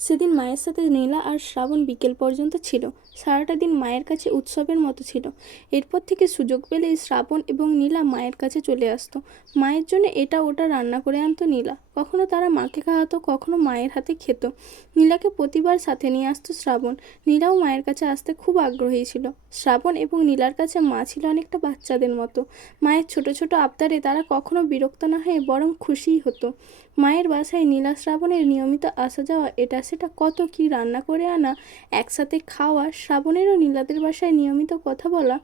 সেদিন মায়ের সাথে নীলা আর শ্রাবণ বিকেল পর্যন্ত ছিল। সারাটা দিন মায়ের কাছে উৎসবের মতো ছিল। এরপর থেকে সুযোগ পেলেই শ্রাবণ এবং নীলা মায়ের কাছে চলে আসতো। মায়ের জন্য এটা ওটা রান্না করে আনতো নীলা। কখনো তারা মাকে খাওয়াতো, কখনো মায়ের হাতে খেত। নীলাকে প্রতিবার সাথে নিয়ে আসতো শ্রাবণ। নীলাও মায়ের কাছে আসতে খুব আগ্রহী ছিল। শ্রাবণ এবং নীলার কাছে মা ছিল অনেকটা বাচ্চাদের মতো। মায়ের ছোট ছোট আবদারে তারা কখনো বিরক্ত না হয়ে বরং খুশিই হতো। মায়ের বাসায় নীলা শ্রাবণের নিয়মিত আসা যাওয়া, এটা সেটা কত কি রান্না করে আনা, একসাথে খাওয়া, শ্রাবণেরও নীলাদের বাসায় নিয়মিত কথা বলা,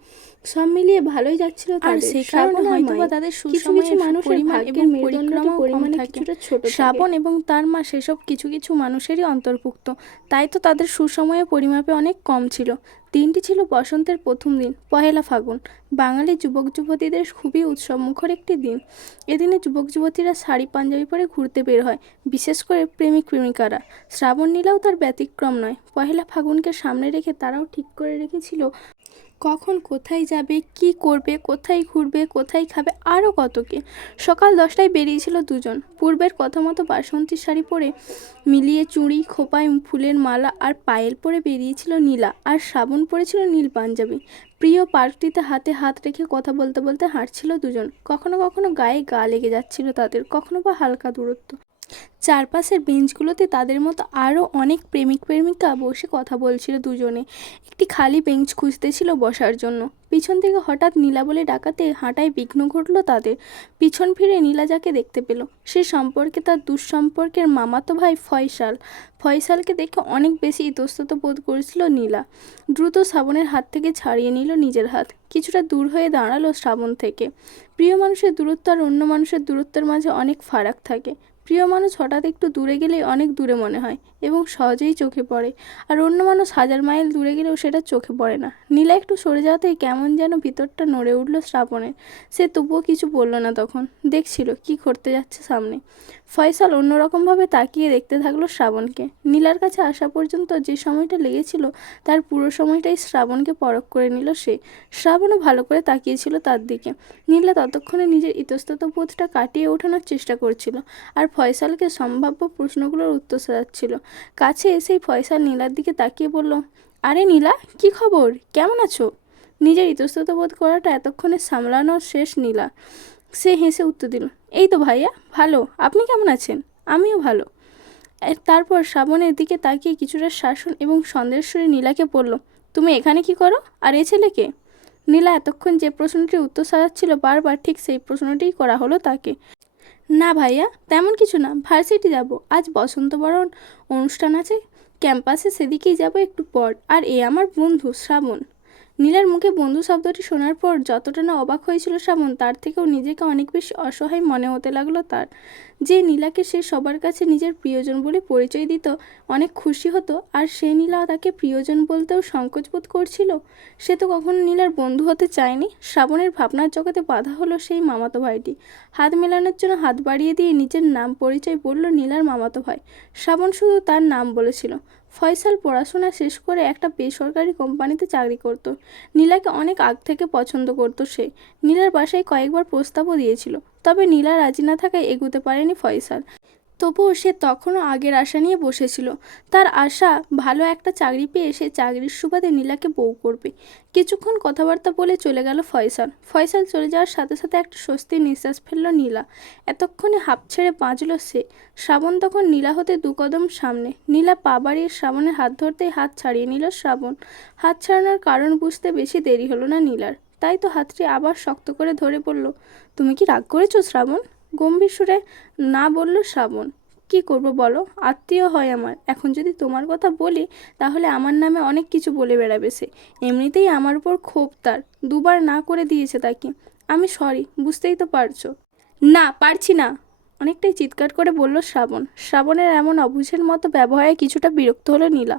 সব মিলিয়ে ভালোই যাচ্ছিল আর তাদের। সেই কারণে হয়তোবা তাদের সুসময়ের মানুষের পরিমাণ ভাগ্যের এবং মেরুদণ্ডটা পরিক্রমাও কম পরিমাণে থাকে। কিছুটা ছোট থাকে। শ্রাবণ এবং তার মা সেসব কিছু কিছু মানুষেরই অন্তর্ভুক্ত, তাই তো তাদের সুসময়ে পরিমাপে অনেক কম ছিল। দিনটি ছিল বসন্তের প্রথম দিন, পহেলা ফাগুন। বাঙালি যুবক যুবতীদের খুবই উৎসবমুখর একটি দিন। এদিনে যুবক যুবতীরা শাড়ি পাঞ্জাবি পরে ঘুরতে বের হয়, বিশেষ করে প্রেমিক প্রেমিকারা। শ্রাবণ নীলাও তার ব্যতিক্রম নয়। পহেলা ফাগুনকে সামনে রেখে তারাও ঠিক করে রেখেছিল কখন কোথায় যাবে, কি করবে, কোথায় ঘুরবে, কোথায় খাবে, আরও কত কি। সকাল 10টায় বেরিয়েছিল দুজন। পূর্বের কথা মতো বাসন্তী শাড়ি পরে মিলিয়ে চুড়ি, খোপায় ফুলের মালা আর পায়েল পরে বেরিয়েছিল নীলা, আর শ্রাবণ পরেছিল নীল পাঞ্জাবি। প্রিয় পার্কটিতে হাতে হাত রেখে কথা বলতে বলতে হাঁটছিল দুজন। কখনো কখনো গায়ে গা লেগে যাচ্ছিল তাদের, কখনো বা হালকা দূরত্ব। চারপাশের বেঞ্চগুলোতে তাদের মতো আরও অনেক প্রেমিক প্রেমিকা বসে কথা বলছিল দুজনে। একটি খালি বেঞ্চ খুঁজতেছিল বসার জন্য। পিছন থেকে হঠাৎ নীলা বলে ডাকাতে হাঁটায় বিঘ্ন ঘটল তাদের। পিছন ফিরে নীলা যাকে দেখতে পেল, সে সম্পর্কে তার দুঃসম্পর্কের মামাতো ভাই ফয়সাল। ফয়সালকে দেখে অনেক বেশি ইতস্তত বোধ করেছিল নীলা। দ্রুত শ্রাবণের হাত থেকে ছাড়িয়ে নিল নিজের হাত। কিছুটা দূর হয়ে দাঁড়ালো শ্রাবণ থেকে। প্রিয় মানুষের দূরত্ব আর অন্য মানুষের দূরত্বের মাঝে অনেক ফারাক থাকে। প্রিয় মানুষ হঠাৎ একটু দূরে গেলেই অনেক দূরে মনে হয় এবং সহজেই চোখে পড়ে, আর অন্য মানুষ 1000 মাইল দূরে গেলেও সেটা চোখে পড়ে না। নীলা একটু সরে যাওয়াতেই কেমন যেন ভিতরটা নড়ে উঠল শ্রাবণের। সে তবুও কিছু বলল না তখন, দেখছিল কি ঘটতে যাচ্ছে সামনে। ফয়সাল অন্যরকমভাবে তাকিয়ে দেখতে থাকলো শ্রাবণকে। নীলার কাছে আসা পর্যন্ত যে সময়টা লেগেছিল তার পুরো সময়টাই শ্রাবণকে পরখ করে নিল সে। শ্রাবণও ভালো করে তাকিয়েছিল তার দিকে। নীলা ততক্ষণে নিজের ইতস্তত বোধটা কাটিয়ে ওঠানোর চেষ্টা করছিল, আর ফয়সালকে সম্ভাব্য প্রশ্নগুলোর উত্তর সাজাচ্ছিল। কাছে এসেই ফয়সাল নীলার দিকে তাকিয়ে বলল, আরে নীলা, কি খবর, কেমন আছো? নিজের ইতস্তত বোধ করাটা এতক্ষণে সামলানোর শেষ নীলা। সে হেসে উত্তর দিল, এই তো ভাইয়া, ভালো, আপনি কেমন আছেন? আমিও ভালো। তারপর শ্রাবণের দিকে তাকিয়ে কিছুটা শাসন এবং সন্দেহের সুরে নীলাকে বলল, তুমি এখানে কি করো, আর এ ছেলেকে? নীলা এতক্ষণ যে প্রশ্নটির উত্তর সাজাচ্ছিল বারবার ঠিক সেই প্রশ্নটিই করা হলো তাকে। না ভাইয়া, তেমন কিছু না, ভার্সিটি যাব, আজ বসন্ত বরণ অনুষ্ঠান আছে ক্যাম্পাসে, সেদিকেই যাব একটু পর। আর এ আমার বন্ধু শ্রাবণ। নীলার মুখে বন্ধু শব্দটি শোনার পর যতটা না অবাক হয়েছিল শ্রাবণ, তার থেকেও নিজেকে অনেক বেশি অসহায় মনে হতে লাগলো তার। যে নীলাকে সে সবার কাছে নিজের প্রিয়জন বলে পরিচয় দিত, অনেক খুশি হতো, আর সে নীলা তাকে প্রিয়জন বলতেও সংকোচ বোধ করছিল। সে তো কখনো নীলার বন্ধু হতে চায়নি। শ্রাবণের ভাবনার জগতে বাধা হলো সেই মামাতো ভাইটি। হাত মেলানোর জন্য হাত বাড়িয়ে দিয়ে নিজের নাম পরিচয় বলল নীলার মামাতো ভাই। শ্রাবণ শুধু তার নাম বলেছিল। ফয়সাল পড়াশোনা শেষ করে একটা বেসরকারি কোম্পানিতে চাকরি করত। নীলাকে অনেক আগ থেকে পছন্দ করত সে। নীলার বাসায় কয়েকবার প্রস্তাবও দিয়েছিল, তবে নীলা রাজি না থাকায় এগোতে পারেনি ফয়সাল। তবুও সে তখনও আগের আশা নিয়ে বসেছিল। তার আশা, ভালো একটা চাকরি পেয়ে সে চাকরির সুবাদে নীলাকে বউ করবে। কিছুক্ষণ কথাবার্তা বলে চলে গেল ফয়সাল। ফয়সাল চলে যাওয়ার সাথে সাথে একটা স্বস্তির নিঃশ্বাস ফেলল নীলা। এতক্ষণে হাঁপ ছেড়ে বাঁচল সে। শ্রাবণ তখন নীলা হতে 2 কদম সামনে। নীলা পা বাড়িয়ে শ্রাবণের হাত ধরতেই হাত ছাড়িয়ে নিল শ্রাবণ। হাত ছাড়ানোর কারণ বুঝতে বেশি দেরি হলো না নীলার। তাই তো হাতটি আবার শক্ত করে ধরে বলল, তুমি কি রাগ করেছো শ্রাবণ? গম্ভীর সুরে না বলল শ্রাবণ। কি করব বলো, আত্মীয় হয় আমার। এখন যদি তোমার কথা বলি তাহলে আমার নামে অনেক কিছু বলে বেড়াবে সে। এমনিতেই আমার উপর ক্ষোভ তার, 2বার না করে দিয়েছে তাকে। আমি সরি, বুঝতেই তো পারছো। না, পারছি না, অনেকটাই চিৎকার করে বলল শ্রাবণ। শ্রাবণের এমন অবুঝের মতো ব্যবহারে কিছুটা বিরক্ত হলো নীলা।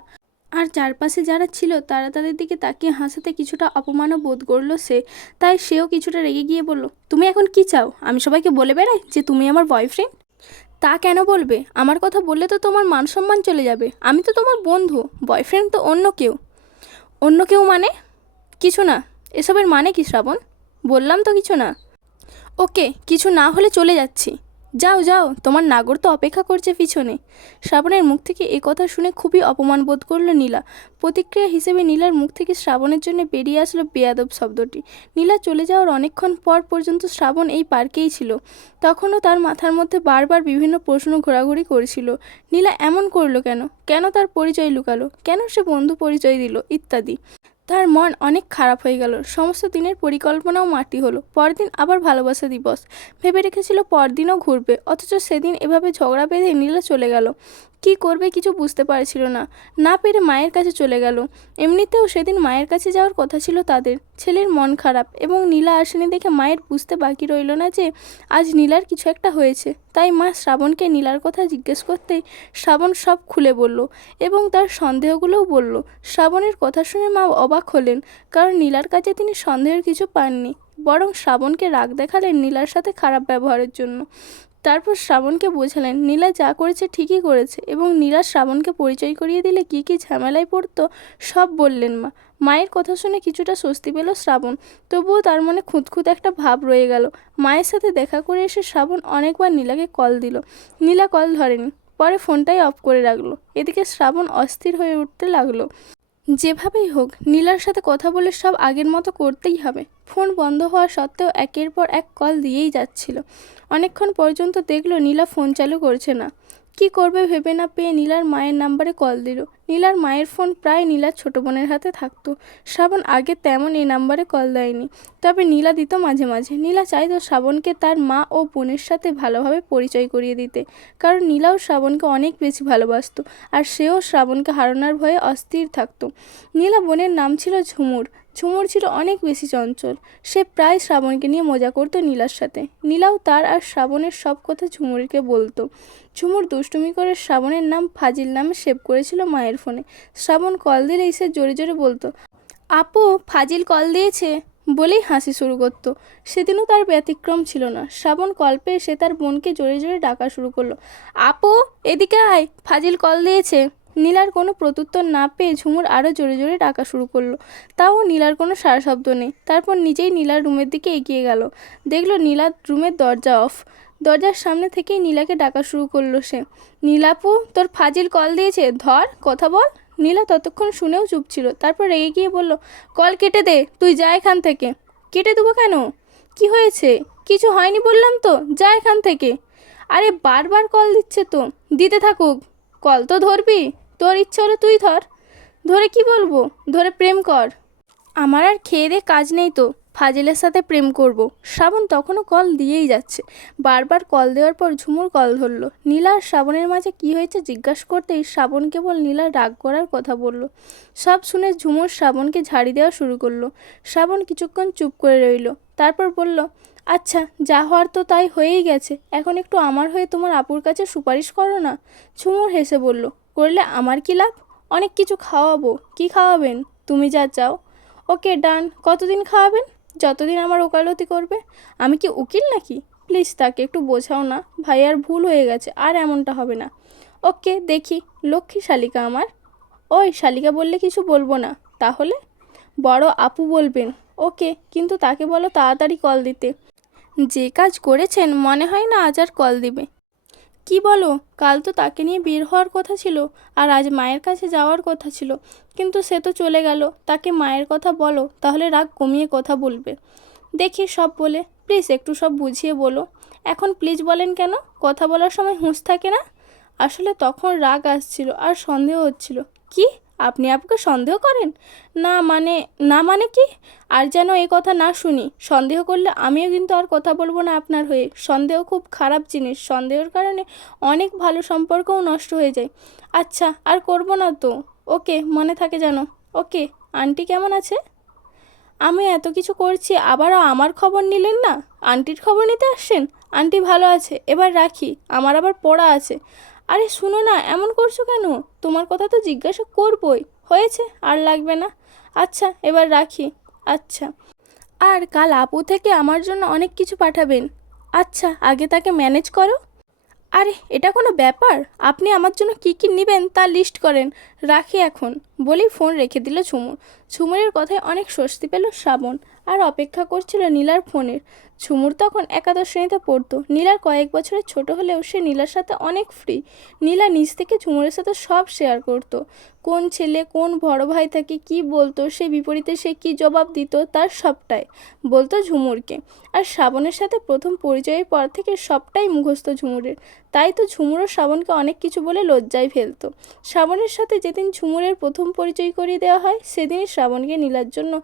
আর চারপাশে যারা ছিল তারা তাদের দিকে তাকিয়ে হাসাতে কিছুটা অপমানও বোধ করলো সে। তাই সেও কিছুটা রেগে গিয়ে বলল, তুমি এখন কি চাও? আমি সবাইকে বলে বেড়াই যে তুমি আমার বয়ফ্রেন্ড? তা কেন বলবে? আমার কথা বললে তো তোমার মান সম্মান চলে যাবে। আমি তো তোমার বন্ধু, বয়ফ্রেন্ড তো অন্য কেউ। অন্য কেউ মানে? কিছু না। এসবের মানে কি শ্রাবণ? বললাম তো কিছু না। ওকে, কিছু না হলে চলে যাচ্ছি। যাও যাও, তোমার নাগর তো অপেক্ষা করছে পিছনে। শ্রাবণের মুখ থেকে এ কথা শুনে খুবই অপমান বোধ করলো নীলা। প্রতিক্রিয়া হিসেবে নীলার মুখ থেকে শ্রাবণের জন্য বেরিয়ে আসলো বেয়াদব শব্দটি। নীলা চলে যাওয়ার অনেকক্ষণ পর পর্যন্ত শ্রাবণ এই পার্কেই ছিল। তখনও তার মাথার মধ্যে বারবার বিভিন্ন প্রশ্ন ঘোরাঘুরি করেছিল। নীলা এমন করলো কেন, কেন তার পরিচয় লুকালো, কেন সে বন্ধু পরিচয় দিল, ইত্যাদি। তার মন অনেক খারাপ হয়ে গেল। সমস্ত দিনের পরিকল্পনাও মাটি হলো। পরদিন আবার ভালোবাসা দিবস। ভেবে রেখেছিল পরদিনও ঘুরবে, অথচ সেদিন এভাবে ঝগড়া বেঁধে নীলা চলে গেল। কি করবে কিছু বুঝতে পারছিল না। না পেরে মায়ের কাছে চলে গেল। এমনিতেও সেদিন মায়ের কাছে যাওয়ার কথা ছিল তাদের। ছেলের মন খারাপ এবং নীলা আসেনি দেখে মায়ের বুঝতে বাকি রইল না যে আজ নীলার কিছু একটা হয়েছে। তাই মা শ্রাবণকে নীলার কথা জিজ্ঞেস করতেই শ্রাবণ সব খুলে বলল এবং তার সন্দেহগুলোও বলল। শ্রাবণের কথা শুনে মা অবাক হলেন, কারণ নীলার কাছে তিনি সন্দেহের কিছু পাননি, বরং শ্রাবণকে রাগ দেখালেন নীলার সাথে খারাপ ব্যবহারের জন্য। তারপর শ্রাবণকে বোঝালেন নীলা যা করেছে ঠিকই করেছে এবং নীলা শ্রাবণকে পরিচয় করিয়ে দিলে কী কী ঝামেলায় পড়তো সব বললেন মা। মায়ের কথা শুনে কিছুটা স্বস্তি পেল শ্রাবণ, তবুও তার মনে খুঁতখুঁত একটা ভাব রয়ে গেল। মায়ের সাথে দেখা করে এসে শ্রাবণ অনেকবার নীলাকে কল দিল। নীলা কল ধরেনি, পরে ফোনটাই অফ করে রাখলো। এদিকে শ্রাবণ অস্থির হয়ে উঠতে লাগলো। যেভাবেই হোক নীলার সাথে কথা বলে সব আগের মতো করতেই হবে। ফোন বন্ধ হওয়া সত্ত্বেও একের পর এক কল দিয়েই যাচ্ছিল। অনেকক্ষণ পর্যন্ত দেখলো নীলা ফোন চালু করছে না। কি করবে ভেবে না পেয়ে নীলার মায়ের নাম্বারে কল দিল। নীলার মায়ের ফোন প্রায় নীলার ছোট বোনের হাতে থাকতো। শ্রাবণ আগে তেমন এই নাম্বারে কল দেয়নি, তবে নীলা দিত মাঝে মাঝে। নীলা চাইতো শ্রাবণকে তার মা ও বোনের সাথে ভালোভাবে পরিচয় করিয়ে দিতে, কারণ নীলাও শ্রাবণকে অনেক বেশি ভালোবাসতো আর সেও শ্রাবণকে হারানোর ভয়ে অস্থির থাকতো। নীলা বোনের নাম ছিল ঝুমুর। ঝুমুর ছিল অনেক বেশি চঞ্চল। সে প্রায় শ্রাবণকে নিয়ে মজা করতো নীলার সাথে। নীলাও তার আর শ্রাবণের সব কথা ঝুমুরকে বলতো। ঝুমুর দুষ্টুমি করে শ্রাবণের নাম ফাজিল নামে সেভ করেছিল মায়ের ফোনে। শ্রাবণ কল দিলেই সে জোরে জোরে বলতো, আপু ফাজিল কল দিয়েছে, বলেই হাসি শুরু করতো। সেদিনও তার ব্যতিক্রম ছিল না। শ্রাবণ কল পেয়ে সে তার বোনকে জোরে জোরে ডাকা শুরু করলো, আপু এদিকে আয়, ফাজিল কল দিয়েছে। নীলার কোনো প্রত্যুত্তর না পেয়ে ঝুমুর আরও জোরে জোরে ডাকা শুরু করলো। তাও নীলার কোনো সাড়া শব্দ নেই। তারপর নিজেই নীলার রুমের দিকে এগিয়ে গেল। দেখলো নীলার রুমের দরজা অফ। দরজার সামনে থেকেই নীলাকে ডাকা শুরু করলো সে, নীলাপু তোর ফাজিল কল দিয়েছে, ধর কথা বল। নীলা ততক্ষণ শুনেও চুপ ছিল। তারপর রেগে গিয়ে বলল, কল কেটে দে, তুই যা এখান থেকে। কেটে দেবো কেন? কি হয়েছে? কিছু হয়নি বললাম তো, যা এখান থেকে। আরে বারবার কল দিচ্ছে তো, দিতে থাকুক। কল তো ধরবি, তোর ইচ্ছে হলে তুই ধর। ধরে কি বলবো? ধরে প্রেম কর। আমার আর খেয়ে দে কাজ নেই তো, ফাজিলের সাথে প্রেম করব। শ্রাবণ তখনও কল দিয়েই যাচ্ছে। বারবার কল দেওয়ার পর ঝুমুর কল ধরলো। নীলা আর শ্রাবণের মাঝে কি হয়েছে জিজ্ঞাসা করতেই শ্রাবণ কেবল নীলার রাগ করার কথা বলল। সব শুনে ঝুমুর শ্রাবণকে ঝাড়ি দেওয়া শুরু করলো। শ্রাবণ কিছুক্ষণ চুপ করে রইল। তারপর বলল, আচ্ছা যা হওয়ার তো তাই হয়েই গেছে, এখন একটু আমার হয়ে তোমার আপুর কাছে সুপারিশ করো না। ঝুমুর হেসে বলল, করলে আমার কি লাভ? অনেক কিছু খাওয়াবো। কি খাওয়াবেন? তুমি যা চাও। ওকে ডান। কতদিন খাওয়াবেন? যতদিন আমার ওকালতি করবে। আমি কি উকিল নাকি? প্লিজ তাকে একটু বোঝাও না, ভাইয়ার ভুল হয়ে গেছে, আর এমনটা হবে না। ওকে দেখি, লক্ষ্মী শালিকা আমার। ওই শালিকা বললে কিছু বলবো না। তাহলে বড় আপু বলবেন। ওকে, কিন্তু তাকে বলো তাড়াতাড়ি কল দিতে। যে কাজ করেছেন মনে হয় না আজ আর কল দিবে। কি বলো? কাল তো তাকে নিয়ে বের হওয়ার কথা ছিল আর আজ মায়ের কাছে যাওয়ার কথা ছিল, কিন্তু সে তো চলে গেল। তাকে মায়ের কথা বলো, তাহলে রাগ কমিয়ে কথা বলবে। দেখি সব বলে, প্লিজ একটু সব বুঝিয়ে বলো। এখন প্লিজ বলেন কেন? কথা বলার সময় হুঁশ থাকে না? আসলে তখন রাগ আসছিল আর সন্দেহ হচ্ছিল। কি? আপনি আপুকে সন্দেহ করেন? না মানে কি? আর যেন এই কথা না শুনি। সন্দেহ করলে আমিও কিন্তু আর কথা বলবো না আপনার হয়ে। সন্দেহ খুব খারাপ জিনিস। সন্দেহের কারণে অনেক ভালো সম্পর্কও নষ্ট হয়ে যায়। আচ্ছা আর করবো না তো। ওকে, মনে থাকে যেন। ওকে। আন্টি কেমন আছে? আমি এত কিছু করছি আবারও আমার খবর নিলেন না? আন্টির খবর নিতে আসছেন? আন্টি ভালো আছে, এবার রাখি, আমার আবার পড়া আছে। আরে শুনো না, এমন করছো কেন? তোমার কথা তো জিজ্ঞাসা করবই। হয়েছে, আর লাগবে না। আচ্ছা এবার রাখি। আচ্ছা। আর কাল আপু থেকে আমার জন্য অনেক কিছু পাঠাবেন। আচ্ছা, আগে তাকে ম্যানেজ করো। আরে এটা কোনো ব্যাপার? আপনি আমার জন্য কী কী নেবেন তা লিস্ট করেন। রাখি এখন, বলেই ফোন রেখে দিল ঝুমুর। ঝুমুরের কথায় অনেক স্বস্তি পেল শ্রাবণ। আর অপেক্ষা করছিল নীলার ফোনের। ঝুমুর তখন একাদশ শ্রেণীতে পড়তো। নীলার কয়েক বছরের ছোট হলেও সে নীলার সাথে অনেক ফ্রি। নীলা নিজ থেকে ঝুমুরের সাথে সব শেয়ার করতো। কোন ছেলে কোন বড় ভাই তাকে কি বলতো, সে বিপরীতে সে কি জবাব দিত, তার সবটাই বলতো ঝুমুরকে। আর শ্রাবণের সাথে প্রথম পরিচয়ের পর থেকে সবটাই মুখস্থ ঝুমুরের। তাই তো ঝুমুরও শ্রাবণকে অনেক কিছু বলে লজ্জায় ফেলতো। শ্রাবণের সাথে যেদিন ঝুমুরের প্রথম পরিচয় করিয়ে দেওয়া হয় সেদিনই শ্রাবণকে নীলার জন্য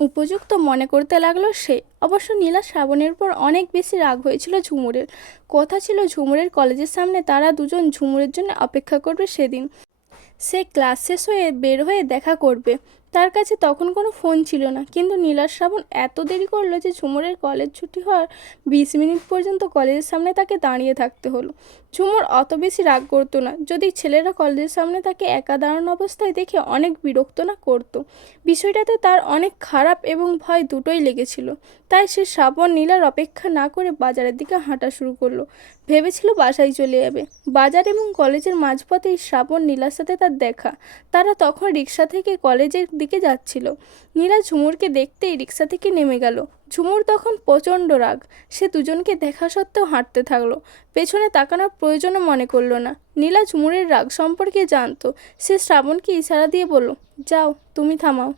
উপযুক্ত মনে করতে লাগলো সে। অবশ্য নীলা শ্রাবণের উপর অনেক বেশি রাগ হয়েছিল ঝুমুরের। কথা ছিল ঝুমুরের কলেজের সামনে তারা দুজন ঝুমুরের জন্য অপেক্ষা করবে সেদিন। সে ক্লাস শেষ হয়ে বের হয়ে দেখা করবে। তার কাছে তখন কোনো ফোন ছিল না, কিন্তু নীলার শ্রাবণ এত দেরি করলো যে ঝুমুরের কলেজ ছুটি হওয়ার 20 মিনিট পর্যন্ত কলেজের সামনে তাকে দাঁড়িয়ে থাকতে হলো। ঝুমুর অত বেশি রাগ করতো না যদি ছেলেরা কলেজের সামনে তাকে একা দাঁড়ানো অবস্থায় দেখে অনেক বিরক্ত না করতো। বিষয়টাতে তার অনেক খারাপ এবং ভয় দুটোই লেগেছিল। তাই সে শ্রাবণ নীলার অপেক্ষা না করে বাজারের দিকে হাঁটা শুরু করলো। ভেবেছিল বাসায় চলে যাবে। বাজার এবং কলেজের মাঝপথেই শ্রাবণ নীলার সাথে তার দেখা। তারা তখন রিক্সা থেকে কলেজের দিকে যাচ্ছিল। নীলা ঝুমুরকে দেখতেই রিক্সা থেকে নেমে গেল। ঝুমুর তখন প্রচণ্ড রাগ। সে দুজনকে দেখা সত্ত্বেও হাঁটতে থাকলো। পেছনে তাকানোর প্রয়োজনও মনে করলো না। নীলা ঝুমুরের রাগ সম্পর্কে জানতো। সে শ্রাবণকে ইশারা দিয়ে বলল, যাও, তুমি থামাও।